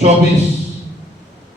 24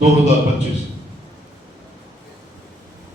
2025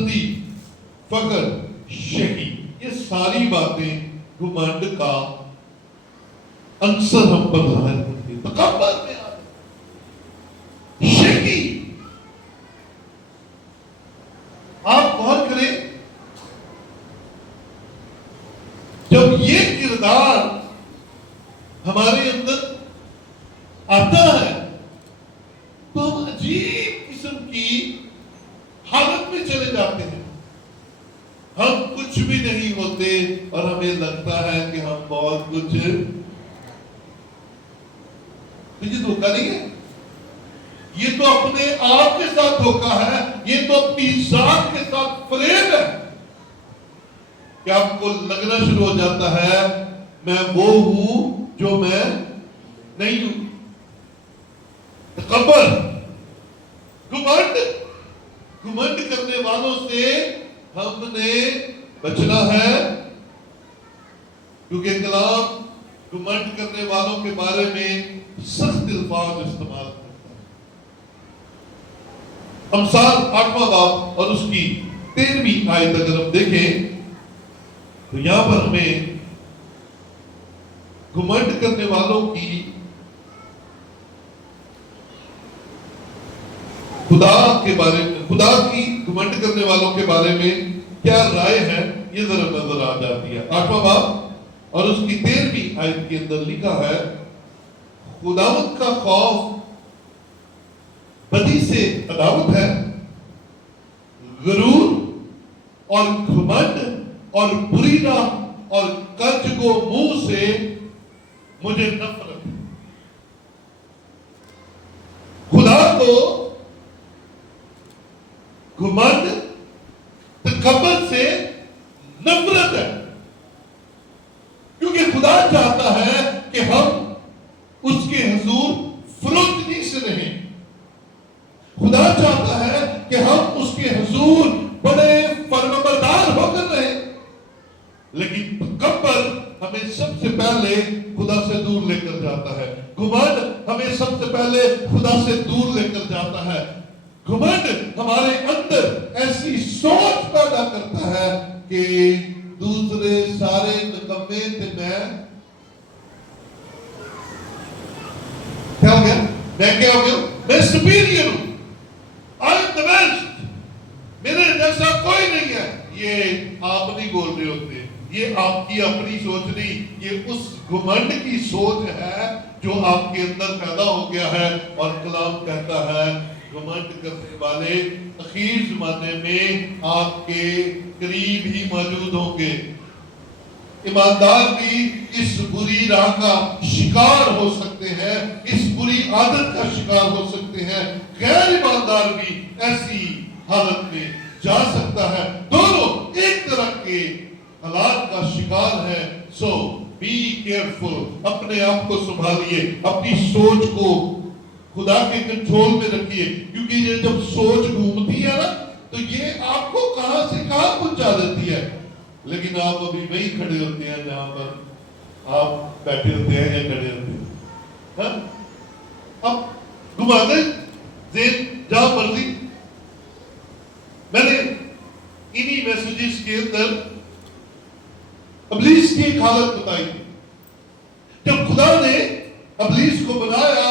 پسندی، فخر، شہی، یہ ساری باتیں گھمنڈ کا عنصر ہم پر ظاہر کرتی ہیں۔ تکبر میں شہی، آپ غور کریں جب یہ کردار ہمارے اندر آتا ہے تو ہم عجیب قسم کی حالت میں چلے جاتے ہیں۔ ہم کچھ بھی نہیں ہوتے اور ہمیں لگتا ہے کہ ہم بہت کچھ، یہ دھوکہ نہیں ہے، یہ تو اپنے آپ کے ساتھ دھوکہ ہے، یہ تو اپنی ذات کے ساتھ فریب ہے کہ آپ کو لگنا شروع ہو جاتا ہے میں وہ ہوں جو میں نہیں ہوں۔ تکبر، گھمنڈ کرنے والوں سے ہم نے بچنا ہے، کیونکہ کلام گھمنڈ کرنے والوں کے بارے میں سخت الفاظ استعمال کرتا ہے۔ امثال 8واں باب اور اس کی 13ویں آیت اگر ہم دیکھیں تو یہاں پر ہمیں گھمنڈ کرنے والوں کی خدا کے بارے میں، خدا کی گھمنڈ کرنے والوں کے بارے میں کیا رائے ہے یہ ذرا نظر آ جاتی ہے۔ 8واں باب اور اس کی 13ویں آیت کے اندر لکھا ہے خداوند کا خوف بدی سے عداوت ہے، غرور اور گھمنڈ اور بری راہ اور قرض کو منہ سے مجھے نفرت ہے۔ خدا کو گھمنڈ، تکبر سے نفرت ہے، کیونکہ خدا چاہتا ہے کہ ہم اس کے حضور فروتنی سے رہیں۔ خدا چاہتا ہے کہ ہم اس کے حضور بڑے فرمانبردار ہو کر رہیں، لیکن تکبر ہمیں سب سے پہلے خدا سے دور لے کر جاتا ہے۔ گھمنڈ ہمیں سب سے پہلے خدا سے دور لے کر جاتا ہے۔ گھمنڈ ہمارے اندر ایسی سوچ پیدا کرتا ہے کہ دوسرے سارے نکمے تھے، میں کیا ہو گیا، میں سپیریئر ہوں، I am the best، میرے جیسا کوئی نہیں ہے۔ یہ آپ نہیں بول رہے ہوتے، یہ آپ کی اپنی سوچ نہیں، یہ اس گھمنڈ کی سوچ ہے جو آپ کے اندر پیدا ہو گیا ہے۔ اور کلام کہتا ہے گھمنڈ کرنے والے اخیر زمانے میں آپ کے قریب ہی موجود ہوں گے۔ ایماندار بھی اس بری راہ کا شکار ہو سکتے ہیں، اس بری عادت کا شکار ہو سکتے ہیں، غیر ایماندار بھی ایسی حالت میں جا سکتا ہے۔ دونوں ایک طرح کے حالات کا شکار ہے۔ سو بی کیئرفل، اپنے آپ کو سنبھالیے، اپنی سوچ کو خدا کے کنٹرول میں رکھیے، کیونکہ یہ جب سوچ گھومتی ہے نا تو یہ آپ کو کہاں سے کہاں پہنچا دیتی ہے، لیکن آپ ابھی وہی کھڑے ہوتے ہیں جہاں پر آپ بیٹھے ہوتے ہیں یا کھڑے ہوتے ہیں۔ اب گھما دیں ذہن جہاں مرضی۔ میں نے انہی میسیجز کے اندر ابلیس کی ایک حالت بتائی تھی۔ جب خدا نے ابلیس کو بنایا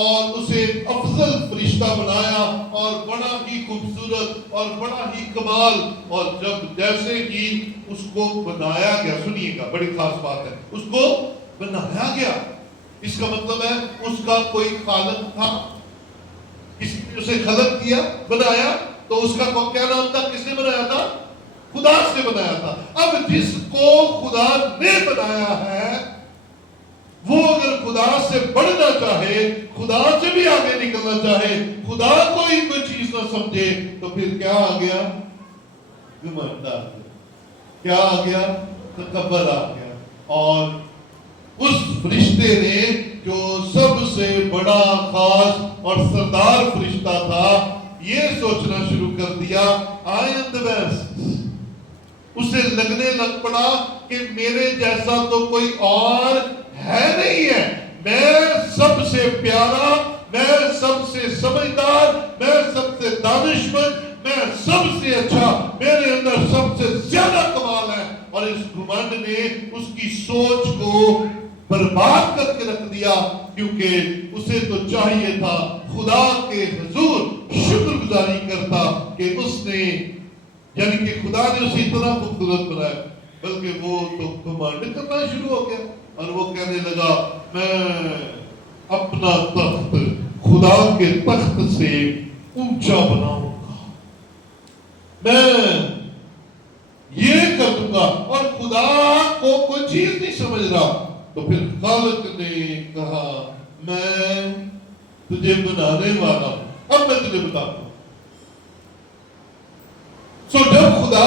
اور اسے افضل فرشتہ بنایا اور بڑا ہی خوبصورت اور بڑا ہی کمال، اور جب جیسے کہ اس کو بنایا گیا، سنیے گا بڑی خاص بات ہے، اس کو بنایا گیا، اس کا مطلب ہے اس کا کوئی خالق تھا، کس نے اسے خلق کیا، بنایا، تو اس کا کیا نام تھا، کس نے بنایا تھا؟ خدا سے بنایا تھا۔ اب جس کو خدا نے بنایا ہے وہ اگر خدا سے بڑھنا چاہے، خدا سے بھی آگے نکلنا چاہے، خدا کو ہی کوئی چیز نہ سمجھے، تو پھر کیا آ گیا؟ گھمنڈ آ گیا۔ کیا آ گیا؟ تکبر آ گیا۔ اور اس فرشتے نے جو سب سے بڑا خاص اور سردار فرشتہ تھا، یہ سوچنا شروع کر دیا I am the best۔ اسے لگنے لگ پڑا کہ میرے جیسا تو کوئی اور ہے نہیں ہے، میں سب سے پیارا، میں سب سے سمجھدار، میں سب سے دانشمند، میں سب سے اچھا، میرے اندر سب سے زیادہ کمال ہے. اور اس گھمنڈ نے اس کی سوچ کو برباد کر کے رکھ دیا، کیونکہ اسے تو چاہیے تھا خدا کے حضور شکر گزاری کرتا کہ اس نے، یعنی کہ خدا نے اسے اتنا خوبصورت بنایا، بلکہ وہ تو گھمنڈ کرنا شروع ہو گیا اور وہ کہنے لگا میں اپنا تخت خدا کے تخت سے اونچا بناؤں گا، میں یہ کر دوں گا. اور خدا کو کوئی چیز نہیں سمجھ رہا. تو پھر خالق نے کہا میں تجھے بنانے والا ہوں، اب میں تجھے بتاتا ہوں. سو جب خدا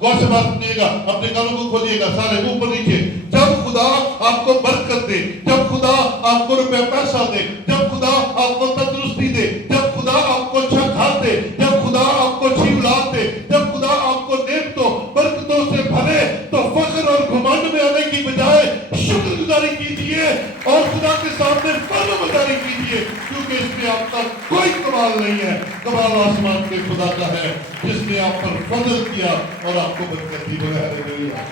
غور سے بات سنیے گا، اپنے کانوں کو کھولیے گا سارے اوپر نیچے. جب خدا آپ کو برکت دے، جب خدا آپ کو روپے پیسہ دے، جب خدا آپ کو تندرستی دے، جب خدا آپ کو اچھا گھر دے، جب خدا آپ کو اچھی اولاد دے، جب خدا آپ کو نعمتوں برکتوں سے بھرے، تو فخر اور گھمنڈ میں آنے کی بجائے شکر گزاری کیجیے اور خدا کے سامنے فرما برداری کیجیے، کیونکہ اس میں آپ کا کوئی کمال نہیں ہے. کمال آسمان کے خدا کا ہے جس نے آپ پر فضل کیا اور آپ کو برکت دی. ہلیلویا،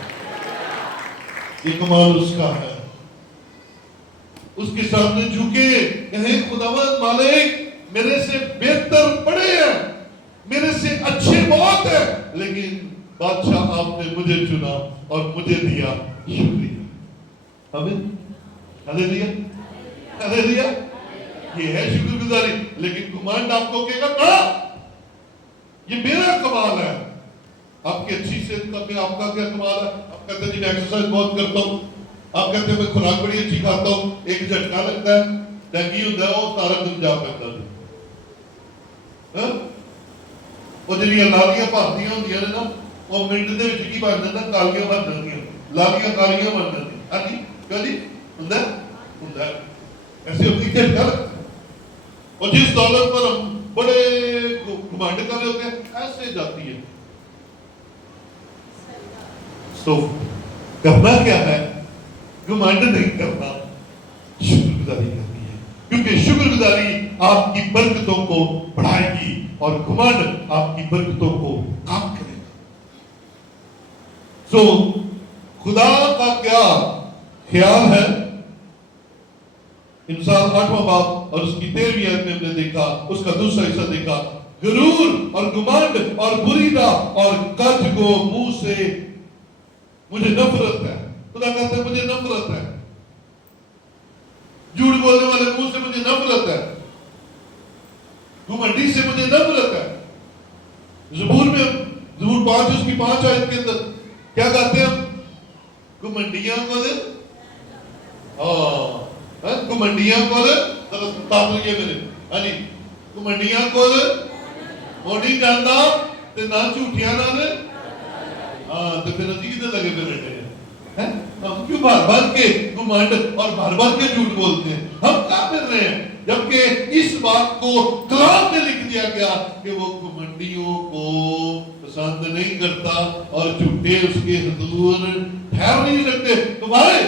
یہ کمال اس کا ہے. اس کے سامنے جھکے کہیں خداوند مالک میرے سے بہتر بڑے ہیں، میرے سے اچھے بہت ہیں، لیکن بادشاہ آپ نے مجھے چنا اور مجھے دیا، شکریہ. آمین، ہلیلویا، ہلیلویا. یہ ہے شکر گزاری. لیکن گھمنڈ آپ کو کہے گا یہ میرا کمال ہے. آپ کی اچھی صحت کا بھی آپ کا کیا کمال ہے؟ آپ کہتے ہیں جی میں ایکسرسائز بہت کرتا ہوں، آپ کہتے ہیں میں خوراک بڑی اچھی کھاتا ہوں، ایک جھٹکا لگتا ہے ڈینگی ہوتا ہے وہ سارا دن جا کرتا ہے. وہ جڑیاں لالیاں بھرتیاں ہوندیاں نے نا، وہ منٹ دے وچ کی بن جاندہ کالیاں بن جاندیاں، لالیاں کالیاں بن جاندیاں. ہاں جی کیا جی ہوندا ہے ایسے ہوتی جھٹکا لگتا ہے. اور جس دولت پر ہم بڑے گھمنڈ کر رہے ہوتے ہیں ایسے جاتی ہے. تو کرنا کیا ہے؟ گھمنڈ نہیں کرنا، شکر گزاری کرنی ہے، کیونکہ شکر گزاری آپ کی برکتوں کو بڑھائے گی اور گھمنڈ آپ کی برکتوں کو کام کرے گا. سو خدا کا کیا خیال ہے؟ انسان 8واں باب اور اس کی 13ویں آیت میں ہم نے دیکھا، اس کا دوسرا حصہ دیکھا، غرور اور گھمنڈ اور بری راہ اور کج کو منہ سے مجھے نفرت ہے. خدا کہتا ہے مجھے نفرت ہے. جھوٹ بولنے والے منہ سے مجھے نفرت ہے، گھمنڈی سے مجھے نفرت ہے. زبور میں زبور 5 اس کی 5 آیت کے اندر کیا کہتے ہیں؟ گھمنڈیاں کو دے گھمنڈیاں کو دے میرے ہاں جی گھمنڈیاں کو وہ نہیں جانتا تے نہ جھوٹیاں نہ دے. ہاں تو پھر اسی کدھر لگے پہ بیٹھے ہیں؟ ہم کیوں بار بار کے گھمنڈ اور بار بار کے جھوٹ بولتے ہیں؟ ہم کیا کر رہے ہیں؟ جبکہ اس بات کو کلام میں لکھ دیا گیا کہ وہ گھمنڈیوں کو پسند نہیں کرتا اور جھوٹے اس کے حضور ٹھہر نہیں سکتے. تمہارے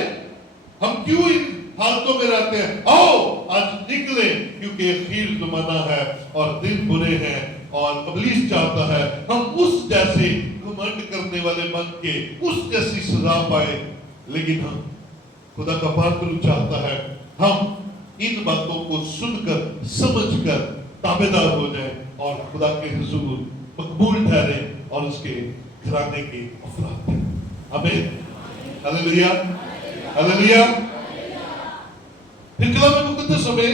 ہم کیوں ان حالتوں میں رہتے ہیں؟ آؤ آج نکلیں، کیونکہ اخیر زمانہ ہے اور دن برے ہیں اور ابلیس چاہتا ہے ہم اس جیسے گھمنڈ کرنے والے بن کے اس جیسی سزا پائے. لیکن ہم خدا کا پاک چاہتا ہے ہم ان باتوں کو سن کر سمجھ کر تابعدار ہو جائیں اور خدا کے حضور مقبول ٹھہرے اور اس کے گھرانے کے افراد ہیں. آمین، ہلیلویا، ہلیلویا. پھر کلام مقدس ہمیں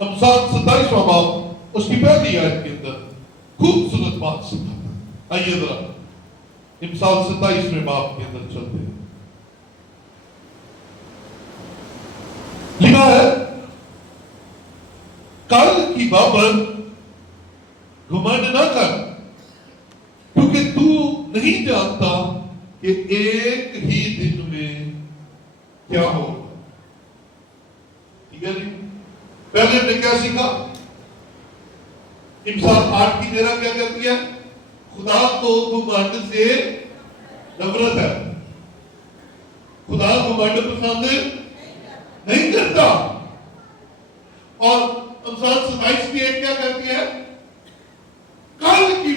امثال 27واں باب اس کی پہلی آیت کے اندر خوبصورت بات سکھاتا ہے. آئیے ذرا امثال 27ویں باب کے اندر چلتے ہیں. لکھا ہے کل کی بابت گھمنڈ نہ کر، کیونکہ تو نہیں جانتا کہ ایک ہی دن میں کیا ہوگا. ٹھیک ہے جی. پہلے ہم نے کیا سیکھا؟ امثال 8 کی 13 کیا کہتی ہے؟ خدا کو گھمنڈ سے نفرت ہے. خدا گھمنڈ پسند نہیں کرتا. اور امثال 27 کی 1 کیا کہتی ہے؟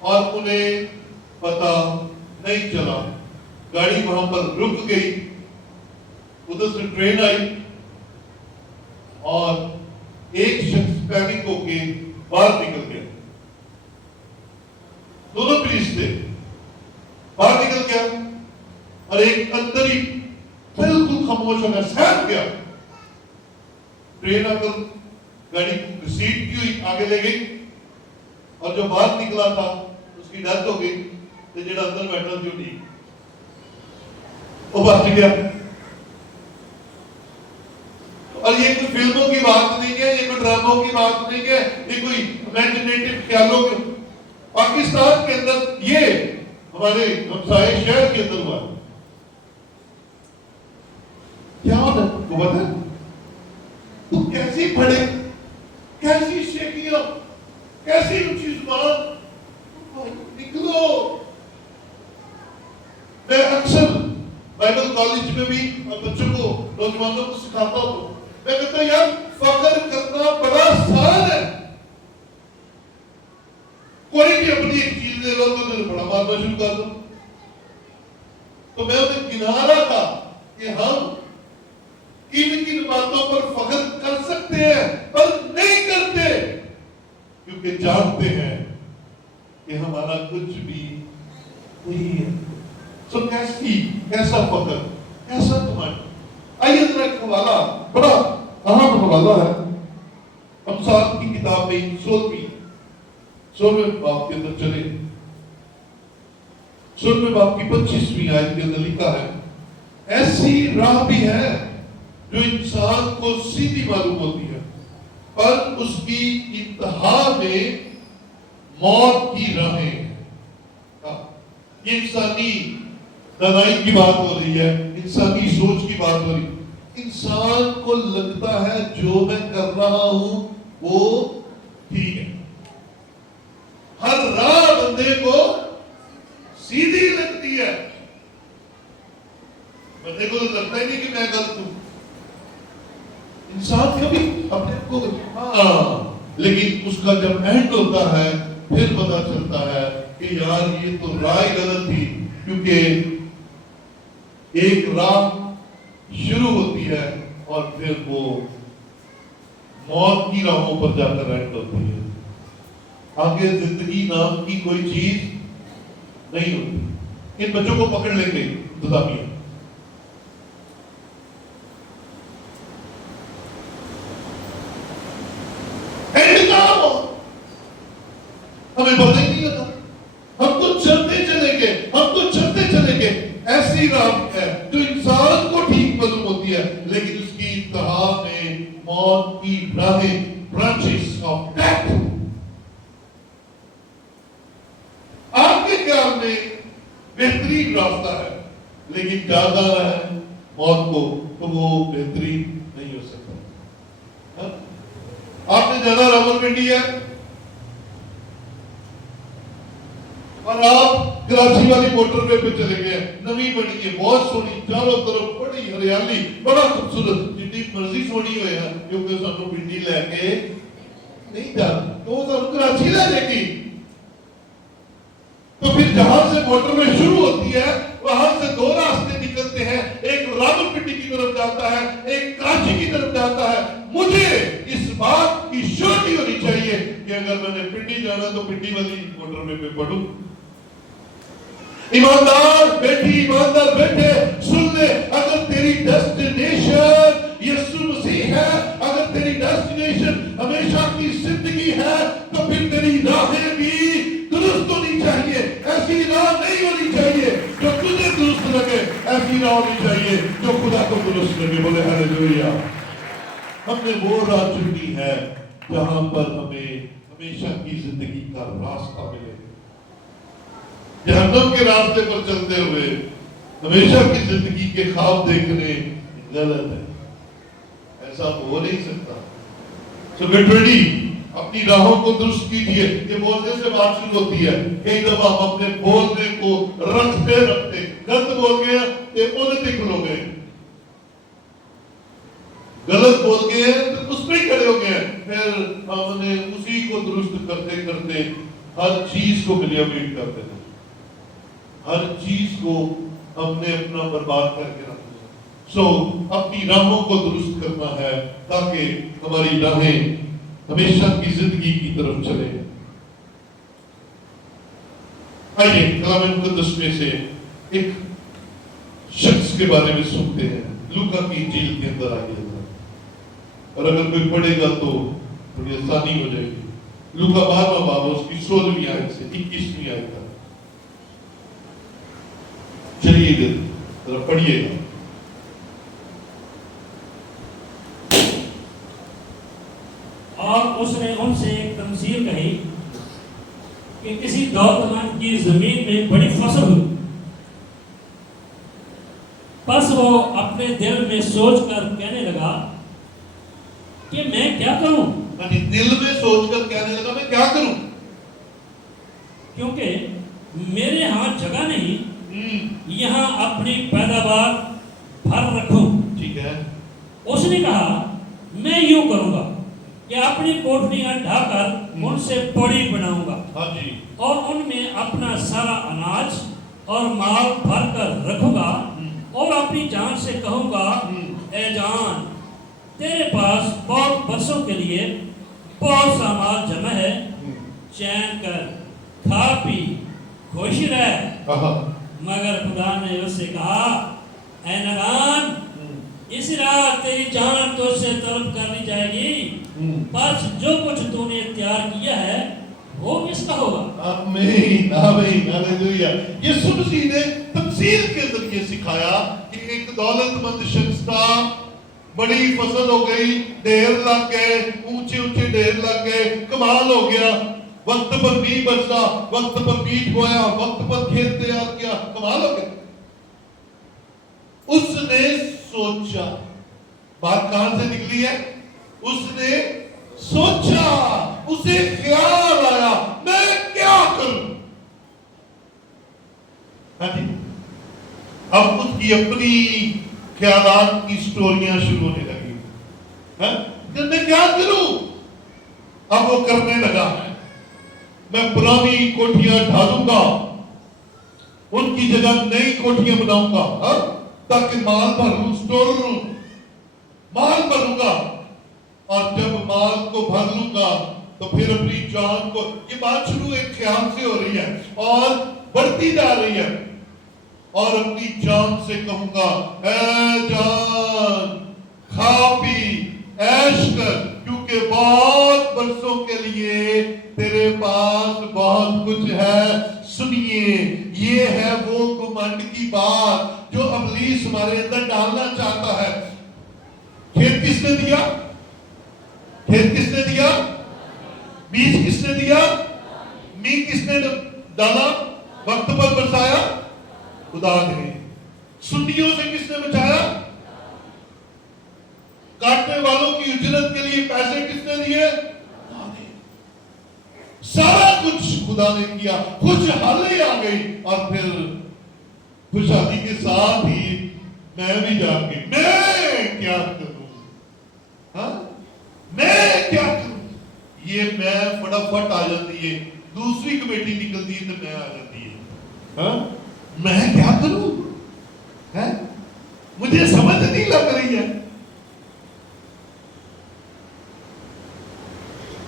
اور انہیں پتا نہیں چلا. گاڑی وہاں پر رک گئی, ادھر سے ٹرین آئی اور ایک شخص پینک ہو کے باہر نکل گیا. دونوں پولیس تھے, باہر نکل گیا اور ایک اندر ہی بالکل خاموش ہو گیا, سہم گیا. ٹرین آ کر گاڑی کو گھسیٹ کی ہوئی آگے لے گئی اور جو باہر نکلا تھا اس کی ڈیتھ ہو گئی. تو جڑا اندر بیٹھا تھی وہ ٹھیک, وہ بچ گیا. اور یہ کوئی فلموں کی بات نہیں ہے, یہ کوئی ڈراموں کی بات نہیں ہے, یہ کوئی امیجنیٹو خیالوں کی. پاکستان کے اندر یہ ہمارے ہمسائے شہر کے اندر ہوا. کیا ہوتا ہے وہ بتا, تو کیسی پڑھے, کیسی شیخیاں, کیسی اونچی زبان, نکلو. میں اکثر بائبل کالج میں بھی بچوں کو, نوجوانوں کو سکھاتا ہوں. میں کہتا ہوں یار فخر کرنا بڑا آسان ہے. کوئی بھی اپنی ایک چیز دے لو تو میرے بڑا مارنا شروع کر دو. تو میں انہیں گنا رہا تھا کہ ہم کن باتوں پر فخر کر سکتے ہیں پر نہیں کرتے, کیونکہ جانتے ہیں کہ ہمارا کچھ بھی نہیں ہے. سو کیسا فخر, کیسا تمہارا. آئیے ذرا ایک حوالہ, بڑا اہم حوالہ ہے امثال کی کتاب میں 16ویں باب کے اندر چلے. 16ویں باب کی 25ویں آیت کے اندر لکھا ہے, ایسی راہ بھی ہے جو انسان کو سیدھی معلوم ہوتی ہے پر اس کی انتہا میں موت کی راہیں. یہ انسانی دانائی کی بات ہو رہی ہے, انسانی سوچ کی بات ہو رہی ہے. انسان کو لگتا ہے جو میں کر رہا ہوں وہ ٹھیک ہے. ہر راہ بندے کو سیدھی لگتی ہے. بندے کو تو لگتا ہی نہیں کہ میں غلط ہوں. انسان کبھی اپنے کو لیکن اس کا جب اینڈ ہوتا ہے پھر پتا چلتا ہے کہ یار یہ تو رائے غلط تھی, کیونکہ ایک راہ شروع ہوتی ہے اور پھر وہ موت کی راہوں پر جا کر اینڈ ہوتی ہے. آگے زندگی نام کی کوئی چیز نہیں ہوتی. ان بچوں کو پکڑ لیں گے انتظامیہ. ہمیں پتہ ہی نہیں لگا, ہم تو چلتے چلیں گے, ہم تو چلتے چلیں گے. ایسی راہ ہے جو انسان کو ٹھیک معلوم ہوتی ہے لیکن اس کی انتہا میں موت کی راہیں, برانچز آف ڈیتھ. آپ کے خیال میں بہترین راستہ ہے لیکن زیادہ ہے موت کو تو وہ بہترین نہیں ہو سکتا. آپ نے زیادہ راولپنڈی ہے اور آپ کراچی والی موٹر وے پہ چلے گئے, نوی بنی ہے, بہت سونی, چاروں طرف بڑی ہریالی, بڑا خوبصورت, جتنی مرضی سونی ہوئے ہیں کیونکہ سانو پنڈی لے کے نہیں جانا تو وہ سانو کراچی لے جائے گی. تو پھر جہاں سے موٹر وے شروع ہوتی ہے وہاں سے دو راستے نکلتے ہیں, ایک راولپنڈی کی طرف جاتا ہے, ایک کراچی کی طرف جاتا ہے. مجھے اس بات کی شورٹی ہونی چاہیے کہ اگر میں نے پنڈی جانا تو پنڈی والی موٹر وے پہ پڑھوں. ایماندار بیٹی, ایماندار بیٹے سن لے, اگر تیری ڈیسٹینیشن یسوع مسیح ہے, اگر تیری ڈیسٹینیشن ہمیشہ کی زندگی ہے تو پھر تیری راہیں بھی درست ہونی چاہیے. ایسی راہ نہیں ہونی چاہیے جو تجھے درست لگے, ایسی راہ ہونی چاہیے جو خدا کو درست لگے. بولے ہاللیلویا. ہم نے وہ راہ چنی ہے جہاں پر ہمیں ہمیشہ کی زندگی کا راستہ ملے. جہنم کے راستے پر چلتے ہوئے ہمیشہ کی زندگی کے خواب دیکھنے غلط ہے, ایسا ہو نہیں سکتا. سو گیٹ ریڈی, اپنی راہوں کو درست کیجیے. یہ بولنے سے بات شروع ہوتی ہے. کئی دفعہ ہم اپنے بولنے کو رکھتے رکھتے غلط بول گئے کہ انہیں کھلو گئے, غلط بول گئے تو اس میں ہی کھڑے ہو گئے. پھر ہم نے اسی کو درست کرتے کرتے ہر چیز کو ملیامٹ کر دینا، ہر چیز کو ہم نے اپنا برباد کر کے رکھنا، اپنی راہوں کو درست کرنا ہے تاکہ ہماری راہیں ہمیشہ کی زندگی کی طرف چلے۔ آئیے کلام مقدس میں سے ایک شخص کے بارے میں سنتے ہیں، لوکا کی انجیل کے اندر آئیے، اور اگر کوئی پڑھے گا تو بڑی آسانی ہو جائے گی۔ لوکا 12واں باب اس کی 16ویں آیت سے 21ویں آیت تک، چلیے گا ذرا پڑھیے گا۔ اور اس نے ان سے ایک تمثیل کہی کہ کسی دولت مند کی زمین میں بڑی فصل ہوئی، پس وہ اپنے دل میں سوچ کر کہنے لگا کہ میں کیا کروں؟ یعنی دل میں سوچ کر کہنے لگا میں کیا کروں، کیونکہ میرے ہاں جگہ نہیں یہاں اپنی پیداوار بھر رکھوں۔ ٹھیک ہے، اس نے کہا میں یوں کروں گا کہ اپنی کوٹھریاں ڈھا کر ان سے پڑی بناؤں گا، ہاں جی، اور ان میں اپنا سارا اناج اور مال بھر کر رکھوں گا، اور اپنی جان سے کہوں گا اے جان تیرے پاس بہت برسوں کے لیے بہت سا مال جمع ہے، چین کر کھا پی خوش رہ۔ مگر خدا نے اس سے کہا اے نادان، اس رات تیری جان تو سے طلب کر لی جائے گی، بس جو کچھ تو نے اختیار کیا ہے وہ کس کا ہوگا؟ آمین آمین ہاللویا۔ یسوع مسیح نے تمثیل کے ذریعے سکھایا کہ ایک دولت مند شخص تھا، بڑی فصل ہو گئی، ڈھیر لگ گئے، اونچے اونچے ڈھیر لگ گئے، کمال ہو گیا، وقت پر نہیں برسا، وقت پر بیج بویا، وقت پر کھیت تیار کیا، کمال ہو گیا۔ اس نے سوچا، بات کہاں سے نکلی ہے؟ اس نے سوچا، اسے خیال آیا میں کیا کروں۔ اب اس کی اپنی خیالات کی سٹوریاں شروع ہونے لگی، میں کیا کروں؟ اب وہ کرنے لگا ہے، میں پرانی کوٹھیاں ڈھالوں گا، ان کی جگہ نئی کوٹھیاں بناؤں گا، تاکہ مال بھروں، سٹور لوں، مال بھروں گا، اور جب مال کو بھر لوں گا تو پھر اپنی جان کو، یہ بات شروع ایک خیال سے ہو رہی ہے اور بڑھتی جا رہی ہے، اور اپنی جان سے کہوں گا اے جان کھا پی عیش کر، کیونکہ بہت برسوں کے لیے تیرے پاس بہت کچھ ہے۔ سنیے، یہ ہے وہ گھمنڈ کی بات جو ابلیس ہمارے اندر ڈالنا چاہتا ہے۔ کھیت کس نے دیا؟ کھیت کس نے دیا؟ بیج کس نے دیا؟ می کس نے ڈالا؟ وقت پر برسایا؟ خدا نے۔ سنیوں سے کس نے بچایا؟ کاٹنے والوں کی اجرت کے لیے پیسے کس نے دیے؟ خدا نے۔ سارا کچھ خدا نے کیا، خوشحالی آ گئی، اور پھر خوشحالی کے ساتھ ہی میں بھی جا کے میں کیا کروں، ہاں میں کیا کروں، یہ میں فٹافٹ آ جاتی ہے، دوسری کمیٹی نکلتی ہے تو میں آ جاتی ہے، ہاں میں کیا کروں، مجھے سمجھ نہیں لگ رہی ہے۔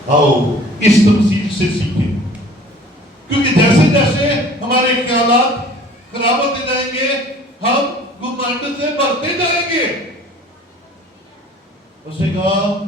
آؤ اس تمثیل سے سیکھیں، کیونکہ جیسے جیسے ہمارے خیالات خراب ہوتے جائیں گے ہم گھمنڈ سے بڑھتے جائیں گے۔ اسے کہا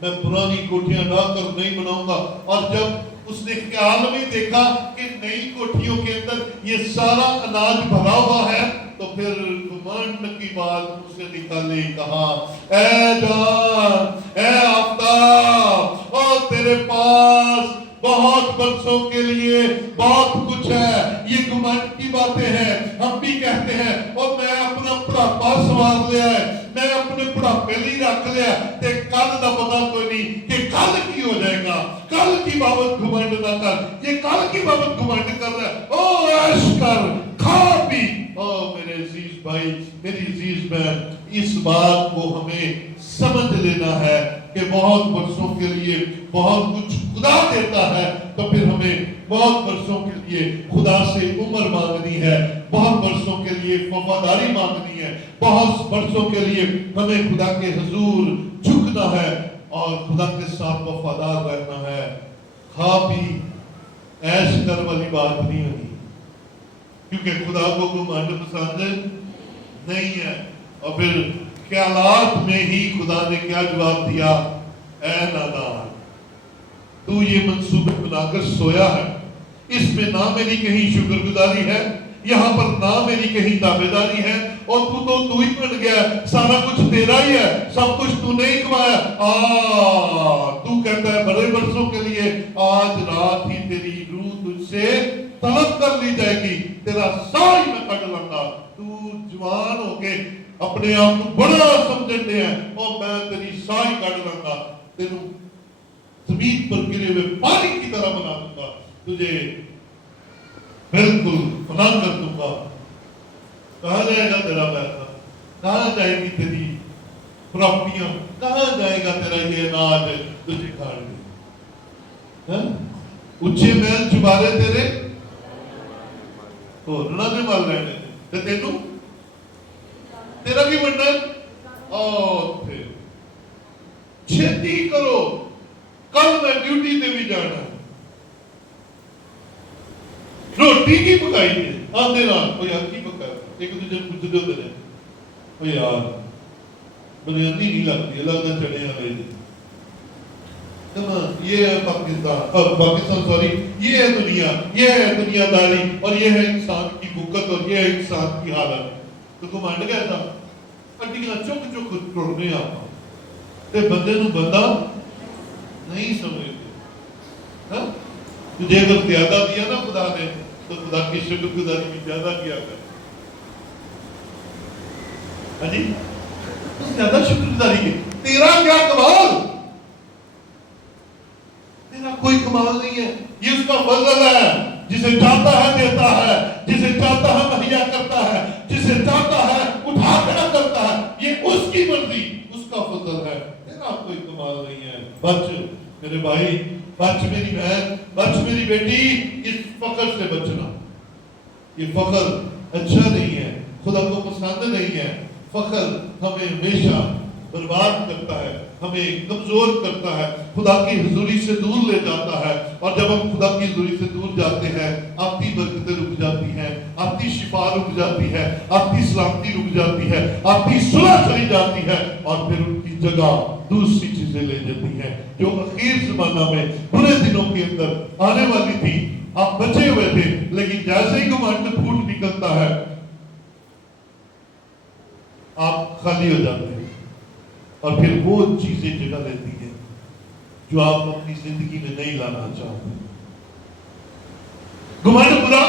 میں پرانی کوٹھیاں ڈھا کر نہیں بناؤں گا، اور جب اس نے خیال میں دیکھا کہ نئی کوٹھیوں کے اندر یہ سارا اناج بھرا ہوا ہے تو پھر گھمنڈ کی بات اسے نکالی، کہا اے جان اے آفتاب، اور تیرے پاس بہت برسوں کے لیے بہت کچھ ہے۔ یہ گھمنڈ کی باتیں ہیں، ہم بھی کہتے ہیں اور میں اپنا بڑھاپا سوار لیا ہے، میں اپنے بڑھاپے نہیں رکھ لیا تے کل کا پتا کوئی نہیں کہ کل کی ہو جائے گا، کل کی بابت گھمنڈ نہ کر، یہ کل کی بابت گھمنڈ کر رہا ہے۔ او عیش کر، کھا پی۔ او میرے عزیز بھائی، میری عزیز بہن، اس بات کو ہمیں سمجھ لینا ہے کہ بہت برسوں کے لیے بہت کچھ خدا دیتا ہے، تو پھر ہمیں بہت برسوں کے لیے خدا سے عمر مانگنی ہے، بہت برسوں کے لیے وفاداری مانگنی ہے، بہت برسوں کے لیے ہمیں خدا کے حضور جھکنا ہے اور خدا کے ساتھ وفادار رہنا ہے۔ کھا پی ایش کر والی بات نہیں ہوگی، کیونکہ خدا کو گھمنڈ پسند نہیں ہے۔ اور پھر خیالات میں ہی خدا نے کیا جواب دیا؟ اے نادان، تو یہ منصوبے بنا کر سویا ہے، اس میں نہ میری کہیں شکر گزاری ہے، یہاں پر نہ میری کہیں تابعداری ہے، اور تو ہی بن گیا، سارا کچھ تیرا ہی ہے، سب کچھ تو نہیں کمایا۔ تو کہتا ہے بڑے برسوں کے لیے آج رات ہی تیری روح تجھ سے طلب کر لی جائے گی، تیرا سا ہی میں کٹ لوں گا۔ تو جوان ہو کے اپنے آپ کو بڑا سمجھن دے ہے، اور میں تیری سا ہی کٹ لوں گا، تینوں زمین پر گرے ہوئے پانی کی طرح بنا دوں گا، تجھے بالکل فنا کر دوں گا۔ کہاں جائے گا تیرا پیسہ؟ کہاں جائے گی تیری پراپرٹیاں؟ کہاں جائے گا تیرا یہ اناج تجھے کھا لے؟ اچھے محل چبارے تیرے ہورنا نے مال رہنے تے تینوں تیرا کی بننا اور پھر چھتی کرو، کل میں ڈیوٹی تے بھی جانا ہے۔ روٹی کی پکائی ہے آدھے رات، کوئی یار کی پکایا؟ ایک دوسرے پوچھ دے ہوتے ہیں، او یار بریانی نہیں لگتی، لگتا چڑھے والے دن۔ یہ ہے پاکستان سوری، یہ ہے دنیا، یہ ہے دنیا داری، اور یہ ہے انسان کی بھوکت، اور یہ ہے انسان کی حالت۔ تو گھمنڈ کہتا ہڈیاں چک چک ٹوڑنے آپ تے بندے نو بندہ نہیں سمجھتے۔ تجھے اگر زیادہ دیا نا خدا نے تو خدا کی شکر گزاری بھی زیادہ کیا کر۔ ہاں جی، زیادہ شکر گزاری کی۔ تیرا کیا کمال؟ تیرا کوئی کمال نہیں ہے، یہ اس کا فضل ہے، جسے چاہتا ہے دیتا ہے، جسے چاہتا ہے مہیا کرتا ہے، جسے چاہتا ہے اٹھا کھڑا کرتا ہے، یہ اس کی مرضی، اس کا فضل ہے، تیرا کوئی کمال نہیں ہے۔ بچ میرے بھائی، بچ میری بہن، بچ میری بیٹی، اس فقر سے بچنا۔ یہ فقر اچھا نہیں ہے، خدا کو پسند نہیں ہے۔ فقر ہمیں ہمیشہ برباد کرتا ہے، ہمیں کمزور کرتا ہے، خدا کی حضوری سے دور لے جاتا ہے، اور جب ہم خدا کی حضوری سے دور جاتے ہیں آپی برکتیں رک جاتی ہیں، آپی شفا رک جاتی ہے، آپی سلامتی رک جاتی ہے، آپی صلح چلی جاتی ہے، اور پھر ان کی جگہ دوسری چیزیں لے جاتی ہیں جو اخیر زمانہ میں برے دنوں کے اندر آنے والی تھی۔ آپ بچے ہوئے تھے، لیکن جیسے ہی گھمنڈ پھوٹ نکلتا ہے آپ خالی ہو جاتے ہیں، اور پھر وہ چیزیں جگہ لیتی ہیں جو آپ اپنی زندگی میں نہیں لانا چاہتے۔ گھمنڈ برا،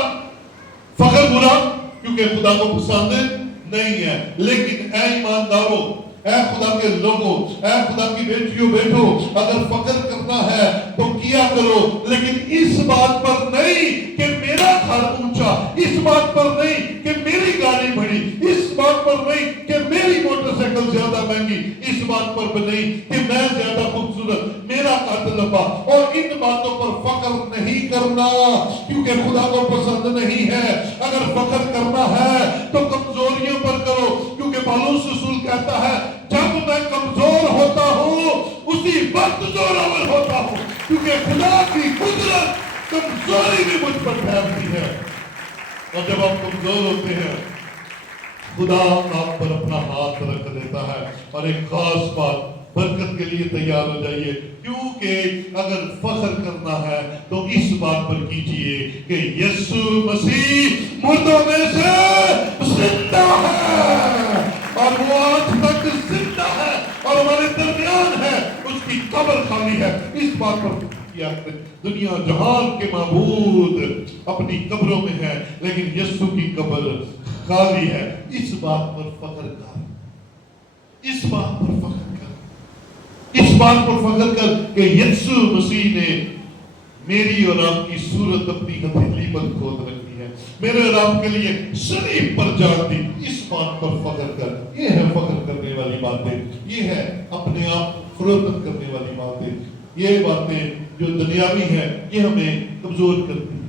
فخر برا، کیونکہ خدا کو پسند نہیں ہے۔ لیکن اے ایمانداروں، اے خدا کے لوگوں، اے خدا کی بیٹیوں بیٹھو، اگر فخر کرنا ہے تو کیا کرو، لیکن اس بات پر نہیں کہ میرا گھر اونچا، اس بات پر نہیں کہ میری گاڑی بڑی، اس بات پر نہیں کہ میری موٹر سائیکل زیادہ مہنگی، اس بات پر بھی نہیں کہ میں زیادہ خوبصورت، میرا قد لمبا، اور ان باتوں پر فخر نہیں کرنا، کیونکہ خدا کو پسند نہیں ہے۔ اگر فخر کرنا ہے تو کمزوریوں پر کرو، کیونکہ پالوس رسول کہتا ہے جب میں کمزور ہوتا ہوں اسی وقت زورآور ہوتا ہوں، کیونکہ خدا کی قدرت کمزوری بھی مجھ پر پھیلتی ہے، اور جب آپ کمزور ہوتے ہیں خدا آپ پر اپنا ہاتھ رکھ دیتا ہے۔ اور ایک خاص بات، برکت کے لیے تیار ہو جائیے، کیونکہ اگر فخر کرنا ہے تو اس بات پر کیجئے کہ یسوع مسیح مردوں میں سے زندہ ہے، اور وہ آج تک زندہ ہے اور ہمارے درمیان ہے، اس کی قبر خالی ہے۔ اس بات پر کیا دنیا جہان کے معبود اپنی قبروں میں ہے، لیکن یسوع کی قبر خالی ہے۔ اس بات پر فخر کر، اس بات پر فخر کر، اس بات پر فخر کر کہ یسوع مسیح نے میری اور آپ کی صورت اپنی ہتھیلی پر کھود رکھی ہے، میرے اور آپ کے لیے صلیب پر جان دی۔ اس بات پر فخر کر۔ یہ ہے فخر کرنے والی باتیں، یہ ہے اپنے آپ کو فروخت کرنے والی باتیں، یہ باتیں جو دنیاوی ہیں یہ ہمیں کمزور کرتی ہیں۔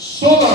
16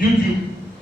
YouTube